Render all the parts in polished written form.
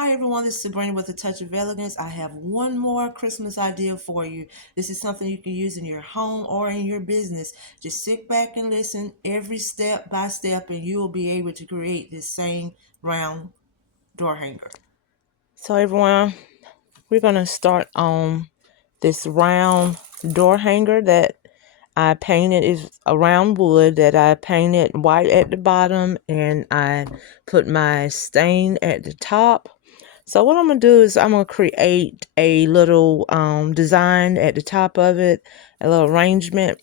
Hi everyone, this is Sabrina with a Touch of Elegance. I have one more Christmas idea for you. This is something you can use in your home or in your business. Just sit back and listen every step by step and you will be able to create this same round door hanger. So everyone, we're going to start on this round door hanger that I painted. Is a round wood that I painted white at the bottom and I put my stain at the top. So what I'm going to do is I'm going to create a little design at the top of it, a little arrangement.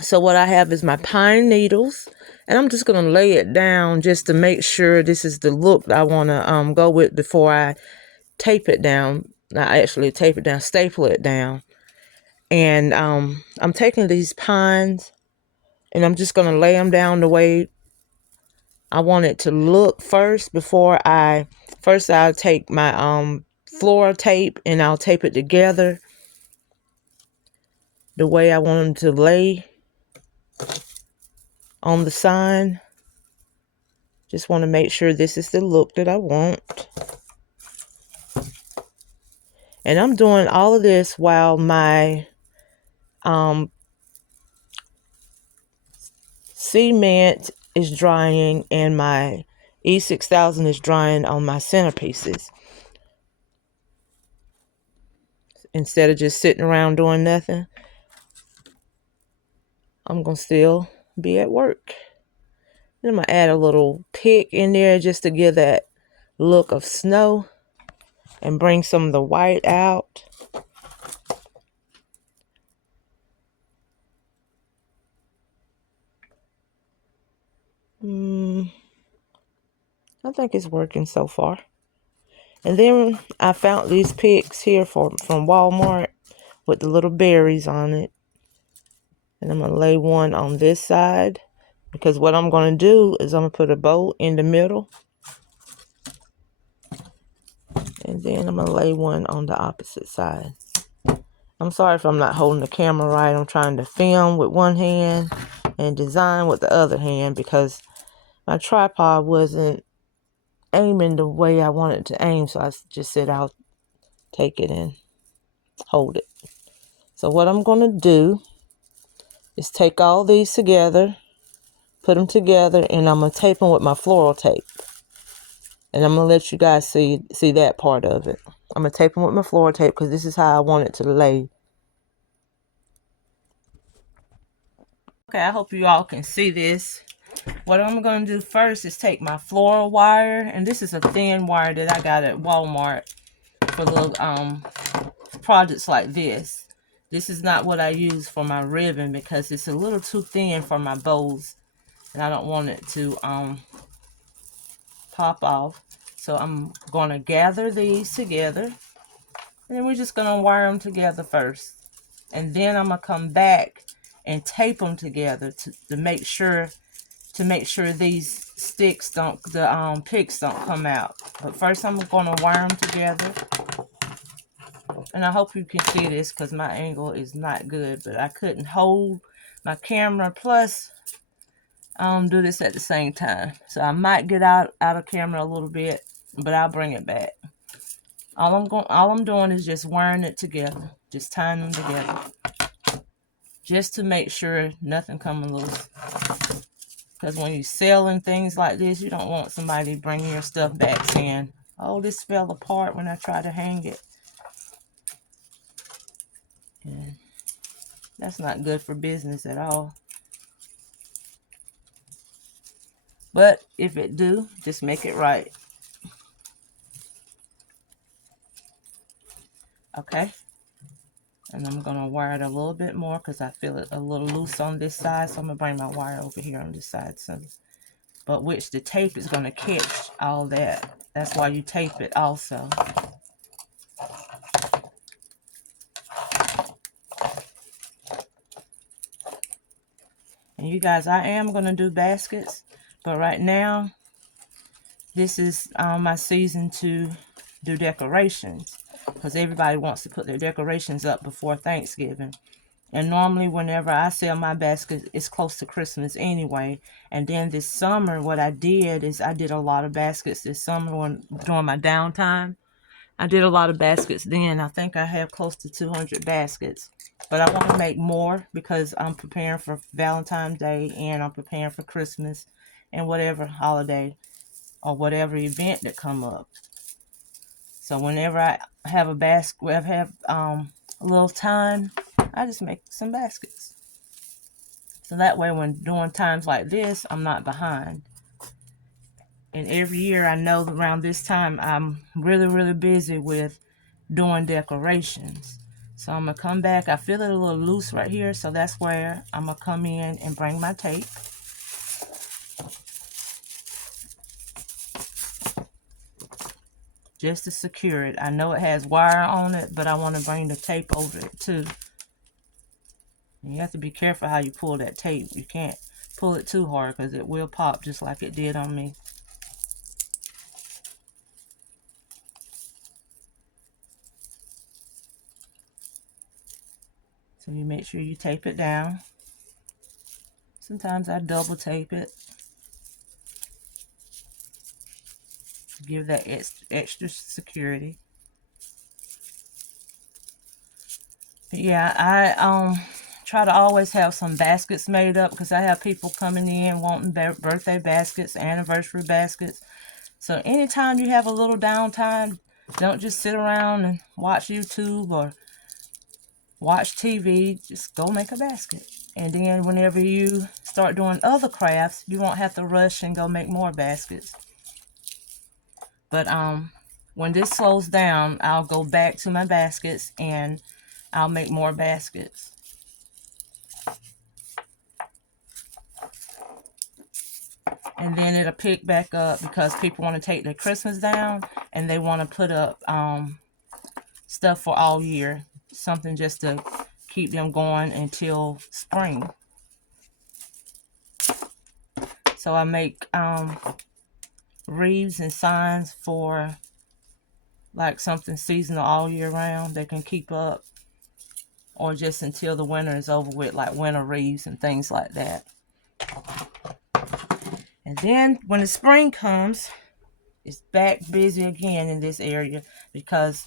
So what I have is my pine needles, and I'm just going to lay it down just to make sure this is the look that I want to go with before I tape it down. Not actually tape it down, staple it down. And I'm taking these pines, and I'm just going to lay them down the way I want it to look first before I'll take my floor tape and I'll tape it together the way I want them to lay on the sign. Just want to make sure this is the look that I want. And I'm doing all of this while my cement is drying and my E6000 is drying on my centerpieces. Instead of just sitting around doing nothing, I'm going to still be at work. Then I'm going to add a little pick in there just to give that look of snow and bring some of the white out. I think it's working so far. And then I found these picks here from Walmart with the little berries on it. And I'm going to lay one on this side, because what I'm going to do is I'm going to put a bow in the middle. And then I'm going to lay one on the opposite side. I'm sorry if I'm not holding the camera right. I'm trying to film with one hand and design with the other hand because my tripod wasn't aiming the way I wanted to aim. So I just said I'll take it and hold it. So what I'm going to do is take all these together, put them together, and I'm going to tape them with my floral tape. And I'm going to let you guys see that part of it. I'm going to tape them with my floral tape because this is how I want it to lay. Okay, I hope you all can see this. What I'm going to do first is take my floral wire, and this is a thin wire that I got at Walmart for little projects like this. This is not what I use for my ribbon because it's a little too thin for my bows, and I don't want it to pop off. So I'm going to gather these together, and then we're just going to wire them together first. And then I'm going to come back and tape them together to make sure these sticks don't, the picks don't come out. But first I'm going to wire them together. And I hope you can see this because my angle is not good, but I couldn't hold my camera plus do this at the same time. So I might get out of camera a little bit, but I'll bring it back. All I'm doing is just wiring it together, just tying them together, just to make sure nothing coming loose. Because when you're selling things like this, you don't want somebody bringing your stuff back saying, "Oh, this fell apart when I tried to hang it." And that's not good for business at all. But if it do, just make it right. Okay. And I'm going to wire it a little bit more because I feel it a little loose on this side. So I'm going to bring my wire over here on this side. But which the tape is going to catch all that. That's why you tape it also. And you guys, I am going to do baskets. But right now, this is my season to do decorations. Because everybody wants to put their decorations up before Thanksgiving. And normally whenever I sell my basket, it's close to Christmas anyway. And then this summer, what I did is I did a lot of baskets this summer during my downtime. I did a lot of baskets then. I think I have close to 200 baskets. But I want to make more because I'm preparing for Valentine's Day and I'm preparing for Christmas and whatever holiday or whatever event that come up. So whenever I have a basket, a little time, I just make some baskets. So that way when during times like this, I'm not behind. And every year I know around this time, I'm really, really busy with doing decorations. So I'm going to come back. I feel it a little loose right here. So that's where I'm going to come in and bring my tape. Just to secure it. I know it has wire on it, but I want to bring the tape over it too. And you have to be careful how you pull that tape. You can't pull it too hard because it will pop just like it did on me. So you make sure you tape it down. Sometimes I double tape it to give that extra security. But yeah, I try to always have some baskets made up because I have people coming in wanting birthday baskets, anniversary baskets. So anytime you have a little downtime, don't just sit around and watch YouTube or watch TV. Just go make a basket. And then whenever you start doing other crafts, you won't have to rush and go make more baskets. But when this slows down, I'll go back to my baskets and I'll make more baskets. And then it'll pick back up because people want to take their Christmas down and they want to put up stuff for all year. Something just to keep them going until spring. So I make wreaths and signs for like something seasonal all year round. They can keep up. Or just until the winter is over with, like winter wreaths and things like that. And then when the spring comes, it's back busy again in this area because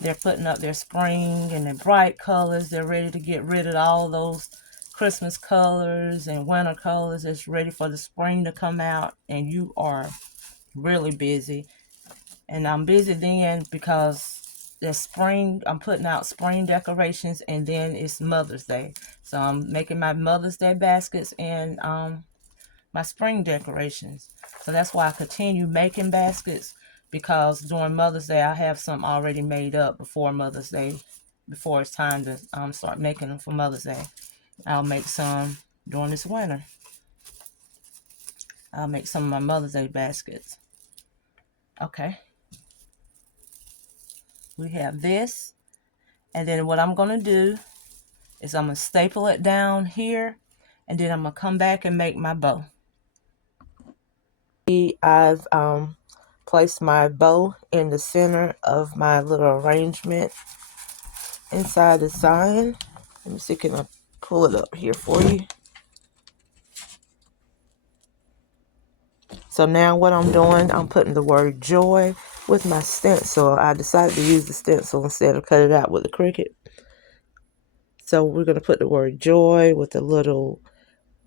they're putting up their spring and their bright colors. They're ready to get rid of all those Christmas colors and winter colors. It's ready for the spring to come out, and you are really busy. And I'm busy then because the spring, I'm putting out spring decorations, and then it's Mother's Day. So I'm making my Mother's Day baskets and my spring decorations. So that's why I continue making baskets, because during Mother's Day, I have some already made up before Mother's Day, before it's time to start making them for Mother's Day. I'll make some during this winter. I'll make some of my Mother's Day baskets. Okay. We have this. And then what I'm going to do is I'm going to staple it down here. And then I'm going to come back and make my bow. I've placed my bow in the center of my little arrangement inside the sign. Let me see, can I pull it up here for you? So now what I'm doing, I'm putting the word joy with my stencil. I decided to use the stencil instead of cut it out with the Cricut. So we're going to put the word joy with a little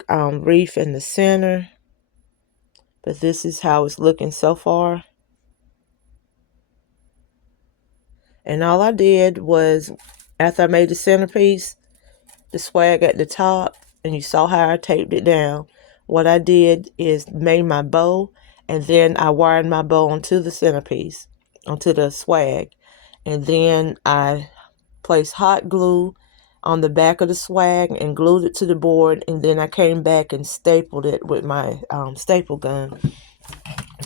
wreath in the center. But this is how it's looking so far. And all I did was, after I made the centerpiece, the swag at the top, and you saw how I taped it down, what I did is made my bow, and then I wired my bow onto the centerpiece, onto the swag. And then I placed hot glue on the back of the swag and glued it to the board, and then I came back and stapled it with my staple gun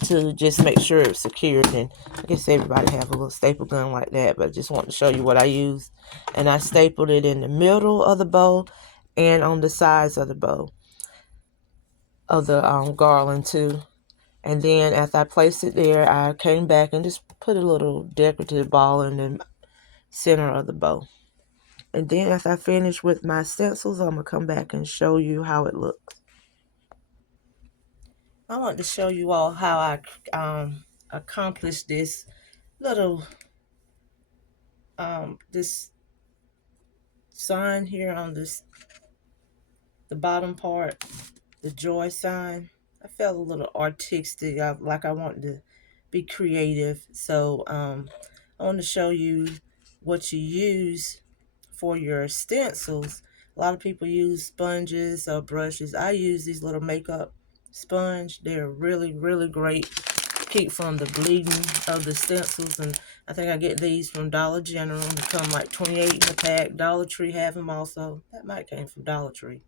to just make sure it's secured. And I guess everybody have a little staple gun like that, but I just want to show you what I used. And I stapled it in the middle of the bow and on the sides of the bow of the garland too. And then after I placed it there, I came back and just put a little decorative ball in the center of the bow. And then after I finish with my stencils, I'm going to come back and show you how it looks. I want to show you all how I accomplished this little this sign here on the bottom part, the joy sign. I felt a little artistic, like I wanted to be creative. So I want to show you what you use for your stencils. A lot of people use sponges or brushes. I use these little makeup sponge. They're really, really great. Keep from the bleeding of the stencils. And I think I get these from Dollar General. They come like 28 in a pack. Dollar Tree have them also. That might came from Dollar Tree.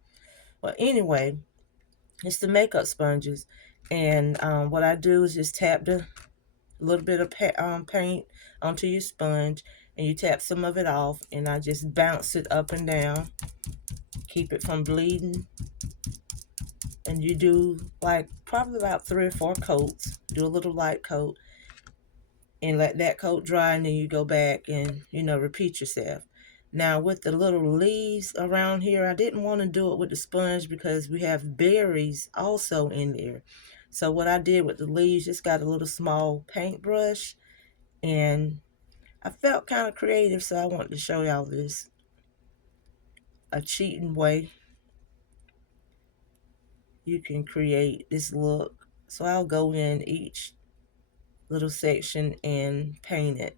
Well, anyway, it's the makeup sponges. And what I do is just tap the little bit of paint onto your sponge, and you tap some of it off, and I just bounce it up and down, keep it from bleeding. And you do like probably about 3 or 4 coats. Do a little light coat and let that coat dry, and then you go back and repeat yourself. Now with the little leaves around here, I didn't want to do it with the sponge because we have berries also in there. So what I did with the leaves, just got a little small paintbrush, and I felt kind of creative, so I wanted to show y'all this. A cheating way you can create this look. So I'll go in each little section and paint it.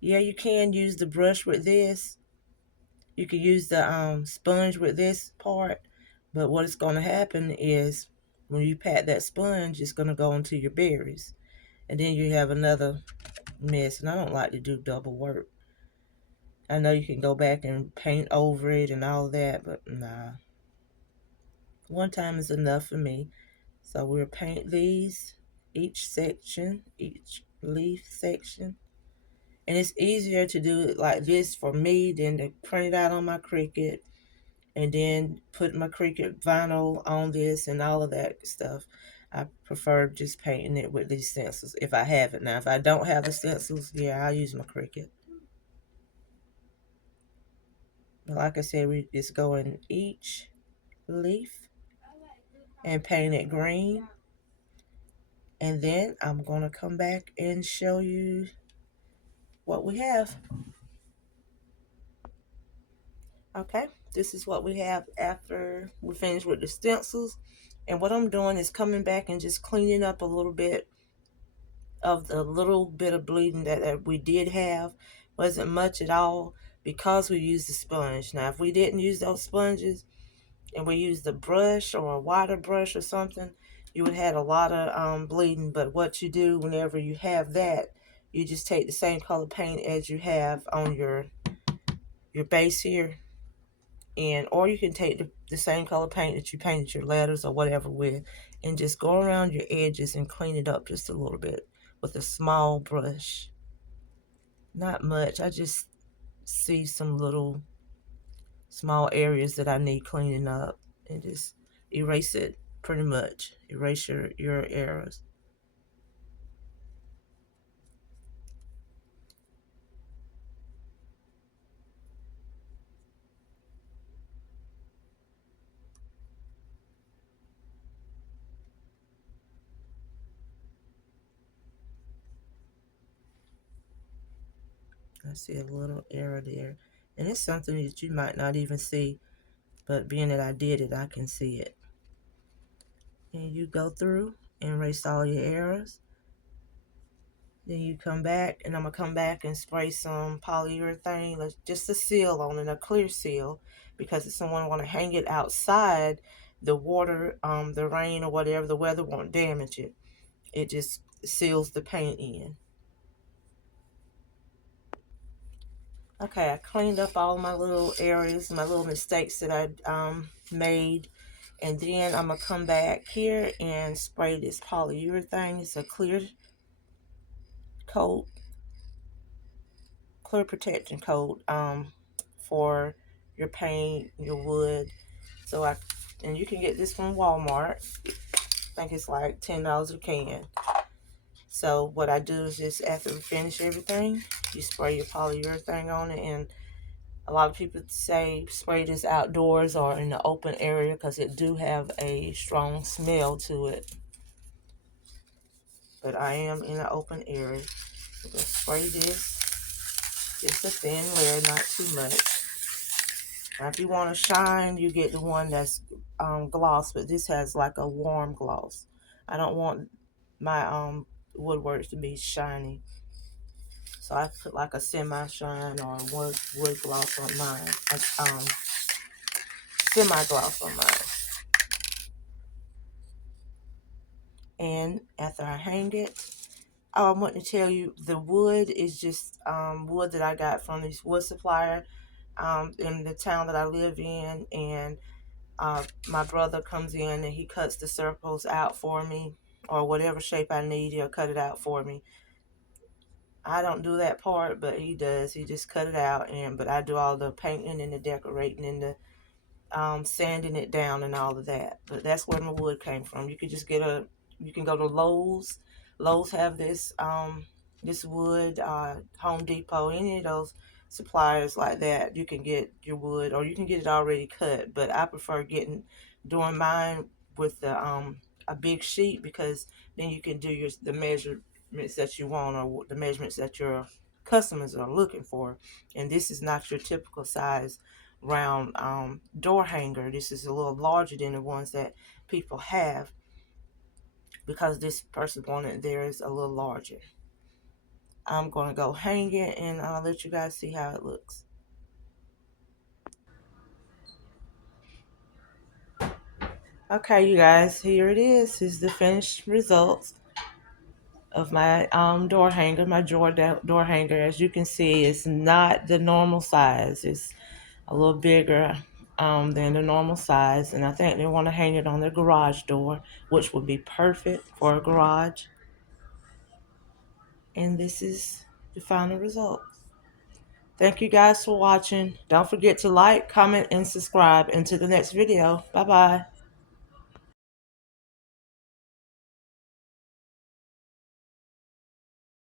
Yeah, you can use the brush with this. You can use the sponge with this part. But what is going to happen is when you pat that sponge, it's going to go into your berries. And then you have another mess. And I don't like to do double work. I know you can go back and paint over it and all that, but nah. One time is enough for me. So we'll paint these, each section, each leaf section. And it's easier to do it like this for me than to print it out on my Cricut and then put my Cricut vinyl on this and all of that stuff. I prefer just painting it with these stencils if I have it. Now, if I don't have the stencils, yeah, I'll use my Cricut. But like I said, we just go in each leaf and paint it green. And then I'm going to come back and show you what we have. Okay, this is what we have after we finish with the stencils. And what I'm doing is coming back and just cleaning up a little bit of the little bit of bleeding that we did have. Wasn't much at all because we used the sponge. Now, if we didn't use those sponges and we used a brush or a wider brush or something, you would have had a lot of bleeding. But what you do whenever you have that, you just take the same color paint as you have on your base here, and or you can take the same color paint that you painted your letters or whatever with, and just go around your edges and clean it up just a little bit with a small brush. Not much. I just see some little small areas that I need cleaning up, and just erase it. Pretty much erase your errors. I see a little error there, and it's something that you might not even see, but being that I did it, I can see it. And you go through and erase all your errors. Then you come back, and I'm going to come back and spray some polyurethane, just a seal on it, a clear seal, because if someone want to hang it outside, the water, the rain or whatever, the weather won't damage it. It just seals the paint in. Okay, I cleaned up all my little areas, my little mistakes that I made. And then I'm going to come back here and spray this polyurethane. It's a clear coat, clear protection coat for your paint, your wood. And you can get this from Walmart. I think it's like $10 a can. So what I do is just after we finish everything, you spray your polyurethane on it, and A lot of people say spray this outdoors or in the open area because it do have a strong smell to it. But I am in an open area. I'm going to spray this. Just a thin layer, not too much. Now, if you want to shine, you get the one that's gloss, but this has like a warm gloss. I don't want my woodworks to be shiny. So I put like a semi-shine or wood gloss on mine. Semi-gloss on mine. And after I hang it, I want to tell you the wood is just wood that I got from this wood supplier in the town that I live in. And my brother comes in and he cuts the circles out for me, or whatever shape I need, he'll cut it out for me. I don't do that part, but he does. He just cut it out, but I do all the painting and the decorating and the sanding it down and all of that. But that's where my wood came from. You could just you can go to Lowe's. Lowe's have this wood, Home Depot, any of those suppliers like that. You can get your wood, or you can get it already cut. But I prefer doing mine with a big sheet, because then you can do the measurements that you want, or the measurements that your customers are looking for. And this is not your typical size round door hanger. This is a little larger than the ones that people have, because this person wanted theirs a little larger. I'm going to go hang it, and I'll let you guys see how it looks. Okay, you guys, here it is. This is the finished results of my door hanger, my door hanger. As you can see, it's not the normal size. It's a little bigger than the normal size, and I think they want to hang it on their garage door, which would be perfect for a garage. And this is the final result. Thank you guys for watching. Don't forget to like, comment, and subscribe. Until the next video. Bye bye.